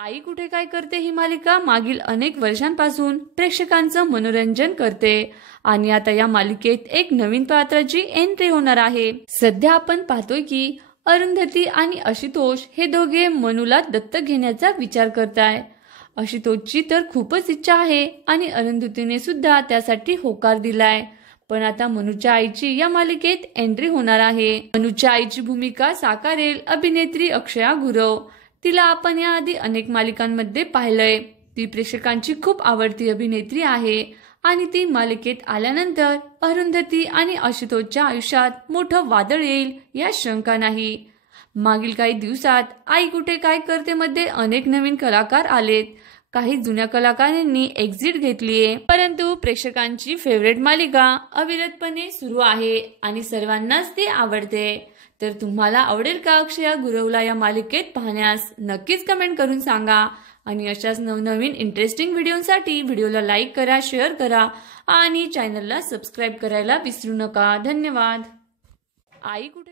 आई कुठे काय करते ही मालिका मागील अनेक वर्षांपासून प्रेक्षकांचं मनोरंजन करते आणि आता या मालिकेत एक नवीन पात्राची एंट्री होणार आहे। सध्या आपण पाहतोय की अरुंधती आणि आशुतोष हे दोघे मनूला दत्तक घेण्याचा विचार करताय। आशुतोषची तर खूपच इच्छा आहे आणि अरुंधतीने सुद्धा त्यासाठी होकार दिलाय। पण आता मनूच्या आईची या मालिकेत एंट्री होणार आहे। मनूच्या आईची भूमिका साकारेल अभिनेत्री अक्षया गुरव। तिला आपण याआधी अनेक मालिकांमध्ये पाहिलंय। ती प्रेक्षकांची खूप आवडती अभिनेत्री आहे आणि ती मालिकेत आल्यानंतर अरुंधती आणि आशुतोषच्या आयुष्यात मोठं वादळ येईल यात शंका नाही। मागील काही दिवसात आई कुठे काय करते मध्ये अनेक नवीन कलाकार आलेत। काही जुन्या कलाकारांनी एक्झिट घेतलीये, परंतु प्रेक्षकांची फेवरेट मालिका अविरतपणे सुरू आहे आणि सर्वांनाच ती आवडते। तर तुम्हाला आवडेल का अक्षया गुरवला या मालिकेत पाहण्यास? नक्कीच कमेंट करून सांगा आणि अशाच नवनवीन इंटरेस्टिंग व्हिडिओसाठी व्हिडिओला लाईक करा, शेअर करा आणि चॅनलला सबस्क्राईब करायला विसरू नका। धन्यवाद। आई कुठे